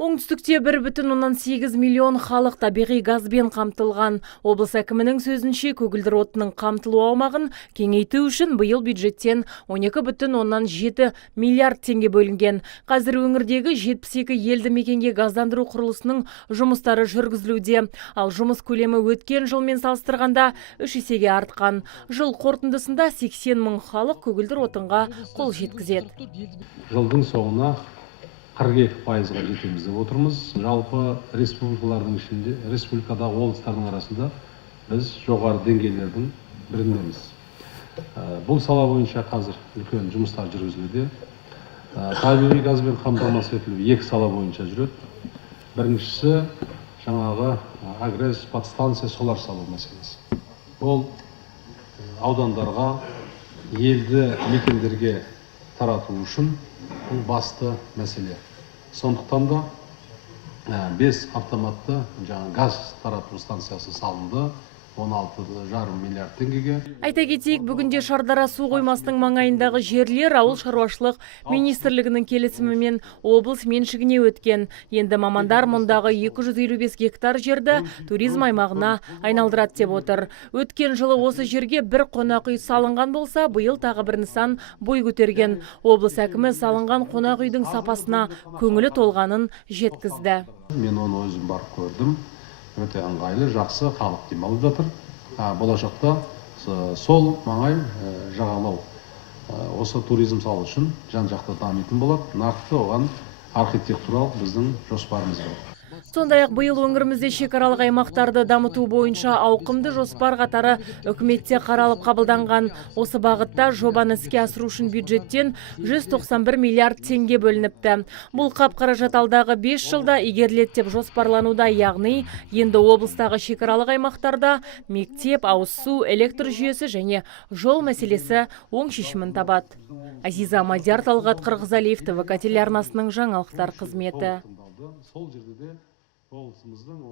Оңтүстікте 1,8 миллион халық табиғи газбен қамтылған. Облыс әкімінің сөзінше, көгілдір отынның қамтылу аумағын кеңейту үшін биыл бюджеттен 12,7 миллиард теңге бөлінген. Қазір өңірдегі 72 елді мекенге газдандыру құрылысының жұмыстары жүргізілуде. Ал жұмыс көлемі өткен жылмен салыстырғанда 3 есеге артқан. Жыл қорытындысында 80 мың халық көгілдір отынға қол жеткізеді. Жылдың соңына 42%-ға жетеміз деп отырмыз. Жалпы республикалардың ішінде, республикадағы облыстардың арасында біз жоғары деңгейлердің біріндеміз. Бұл сала бойынша қазір үлкен жұмыстар жүргізілуде. Табиғи газбен қамтамасыз етілу екі сала бойынша жүреді. Біріншісі жаңағы агрегат подстанция солар салу мәселесі. Ол аудандарға, елді мекендерге тарату үшін бұл басты мәселе. Сондықтан да 5 автоматты газ тарату станциясы салынды. 16,5 миллиард теңгеге. Айта кетейік, бүгінде Шардара су қоймасының маңайындағы жерлер ауыл шаруашылық министрлігінің келісімімен облыс меншігіне өткен. Енді мамандар мұндағы 255 гектар жерді туризм аймағына айналдырады деп отыр. Өткен жылы осы жерге бір қонақ үй салынған болса, биыл тағы бір нысан бой көтерген. Облыс әкімі салынған қонақ үйдің сапасына көңілі толғанын жеткізді. Мен оны өзім барып көрдім. Өте ыңғайлы, жақсы, халық демалып жатыр. Болашақта сол маңай жағалау осы туризм салу үшін жан-жақты дамитын болады. Нақты оған архитектуралық біздің жоспарымыз бар. Сондай-ақ биыл өңірімізде шекаралық аймақтарды дамыту бойынша ауқымды жоспар қатары үкіметте қаралып қабылданған. Осы бағытта жобаны іске асыру үшін бюджеттен 191 миллиард теңге бөлініпті. Бұл қап қаражат алдағы 5 жылда игеріледі деп жоспарлануда, яғни енді облыстағы шекаралық аймақтарда мектеп, ауыз су, электр жүйесі және жол мәселесі оң шешімін табады. Азиза Мадияр, Талғат Қырғызалиев, ТВ телеарнасының жаңалықтар қызметі. Сол жерде де облысымыздың